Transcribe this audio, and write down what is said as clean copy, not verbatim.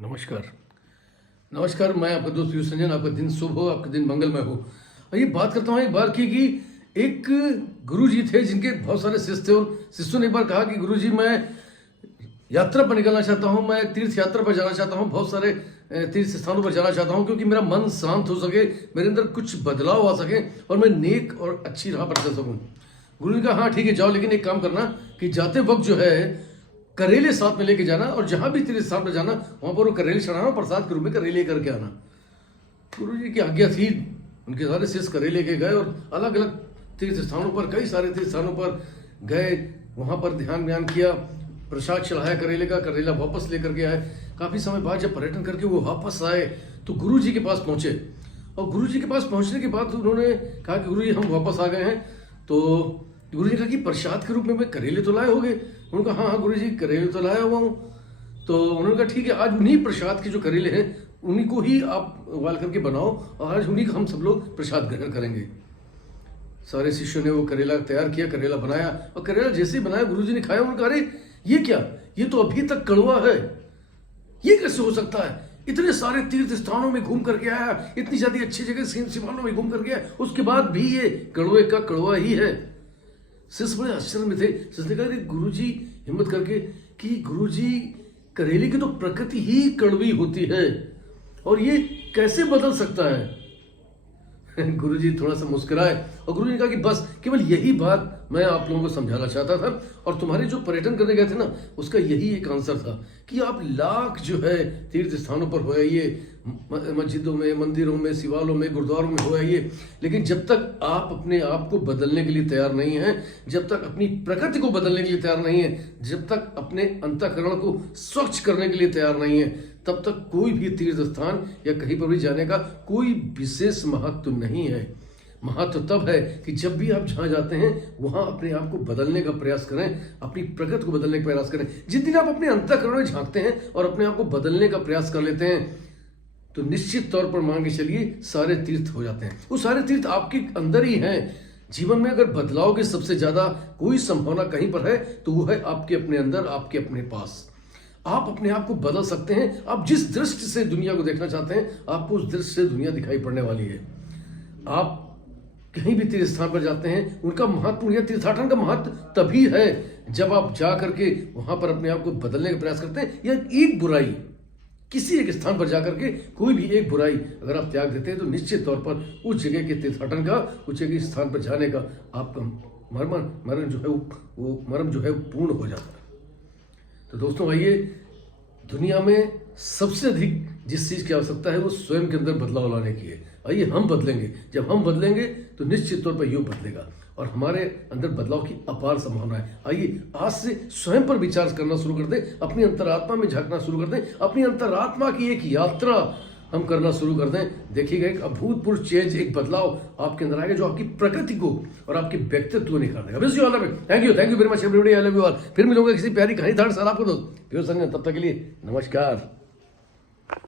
नमस्कार। नमस्कार, मैं आपका दोस्त पीयूष रंजन। आपका दिन शुभ हो, आपका दिन मंगलमय हो। और ये बात करता हूँ एक बार की कि एक गुरुजी थे जिनके बहुत सारे शिष्य थे, और शिष्यों ने एक बार कहा कि गुरुजी मैं यात्रा पर निकलना चाहता हूँ, मैं तीर्थ यात्रा पर जाना चाहता हूँ, बहुत सारे तीर्थ स्थानों पर जाना चाहता हूँ क्योंकि मेरा मन शांत हो सके, मेरे अंदर कुछ बदलाव आ सके और मैं नेक और अच्छी राह पर चल सकूँ। गुरु जी कहा हाँ ठीक है जाओ, लेकिन एक काम करना कि जाते वक्त जो है करेले साथ में लेके जाना, और जहां भी तीर्थ स्थान पर जाना वहां पर वो करेले चढ़ाना, प्रसाद के रूप में करेले करके आना। गुरु जी की आज्ञा थी, उनके सारे शिष्य करेले के गए और अलग अलग तीर्थ स्थानों पर, कई सारे तीर्थ स्थानों पर गए, वहां पर ध्यान किया, प्रसाद चढ़ाया करेले का, करेला वापस लेकर के आए। काफी समय बाद जब पर्यटन करके वो वापस आए तो गुरु जी के पास पहुंचे, और गुरु जी के पास पहुंचने के बाद उन्होंने कहा कि गुरु जी हम वापस आ गए हैं। तो गुरु जी ने कहा कि प्रसाद के रूप में करेले तो लाए होंगे। उन्होंने कहा हाँ गुरु जी करेले तो लाया हुआ हूँ। तो उन्होंने कहा ठीक है, आज उन्हीं प्रसाद के जो करेले हैं उन्हीं को ही आप उबाल करके बनाओ और आज उन्हीं का हम सब लोग प्रसाद ग्रहण करेंगे। सारे शिष्यों ने वो करेला तैयार किया, करेला बनाया, और करेला जैसे ही बनाया गुरु जी ने खाया। उन्होंने कहा अरे ये क्या, ये तो अभी तक कड़वा है, ये कैसे हो सकता है? इतने सारे तीर्थ स्थानों में घूम करके आया, इतनी ज्यादा अच्छी जगह शिवालयों में घूम करके आया, उसके बाद भी ये कड़वे का कड़वा ही है। शिष्य बड़े आश्चर्य में थे। शिष्य ने कहा गुरुजी हिम्मत करके कि गुरुजी करेले की तो प्रकृति ही कड़वी होती है और ये कैसे बदल सकता है? गुरुजी थोड़ा सा मुस्कुराए और गुरुजी ने कहा कि बस केवल यही बात मैं आप लोगों को समझाना चाहता था, और तुम्हारे जो पर्यटन करने गए थे ना उसका यही एक आंसर था कि आप लाख जो है तीर्थ स्थानों पर हो आइए, मस्जिदों में, मंदिरों में, शिवालयों में, गुरुद्वारों में हो आइए, लेकिन जब तक आप अपने आप को बदलने के लिए तैयार नहीं हैं, जब तक अपनी प्रकृति को बदलने के लिए तैयार नहीं है, जब तक अपने अंतःकरण को स्वच्छ करने के लिए तैयार नहीं है, तब तक कोई भी तीर्थ स्थान या कहीं पर भी जाने का कोई विशेष महत्व नहीं है। महत्व तब है कि जब भी आप जहां जाते हैं वहां अपने आप को बदलने का प्रयास करें, अपनी प्रकृति को बदलने का प्रयास करें। जिस दिन आप अपने अंतःकरण में झांकते हैं और अपने आप को बदलने का प्रयास कर लेते हैं तो निश्चित तौर पर मान के चलिए सारे तीर्थ हो जाते हैं। वो सारे तीर्थ आपके अंदर ही हैं। जीवन में अगर बदलाव की सबसे ज्यादा कोई संभावना कहीं पर है तो वो है आपके अपने अंदर, आपके अपने पास। आप अपने आप को बदल सकते हैं। आप जिस दृष्टि से दुनिया को देखना चाहते हैं आपको उस दृष्टि से दुनिया दिखाई पड़ने वाली है। आप कहीं भी तीर्थ स्थान पर जाते हैं उनका महत्व या तीर्थाटन का महत्व तभी है जब आप जा करके वहां पर अपने आप को बदलने का प्रयास करते हैं, या एक बुराई किसी एक स्थान पर जाकर के कोई भी एक बुराई अगर आप त्याग देते हैं तो निश्चित तौर पर उस जगह के तीर्थाटन का, उस जगह के स्थान पर जाने का आपका मर्म जो है वो मर्म जो है वो पूर्ण हो जाता है। तो दोस्तों आइए, दुनिया में सबसे अधिक जिस चीज की आवश्यकता है वो स्वयं के अंदर बदलाव लाने की है। आइए हम बदलेंगे। जब हम बदलेंगे तो निश्चित तौर पर योग बदलेगा और हमारे अंदर बदलाव की अपार संभावना है। आइए आज से स्वयं पर विचार करना शुरू कर दें, अपनी अंतरात्मा में झांकना शुरू कर दें, अपनी अंतरात्मा की एक यात्रा हम करना शुरू कर दें। देखिएगा एक अभूतपूर्व चेंज, एक बदलाव आपके अंदर आएगा जो आपकी प्रकृति को और आपके व्यक्तित्व को निखार देगा। Thank you very much everybody. I love you all. फिर मिलूंगा किसी प्यारी कहानी धारण साल आपको दोस्त पीयूष रंजन। तब तक के लिए नमस्कार।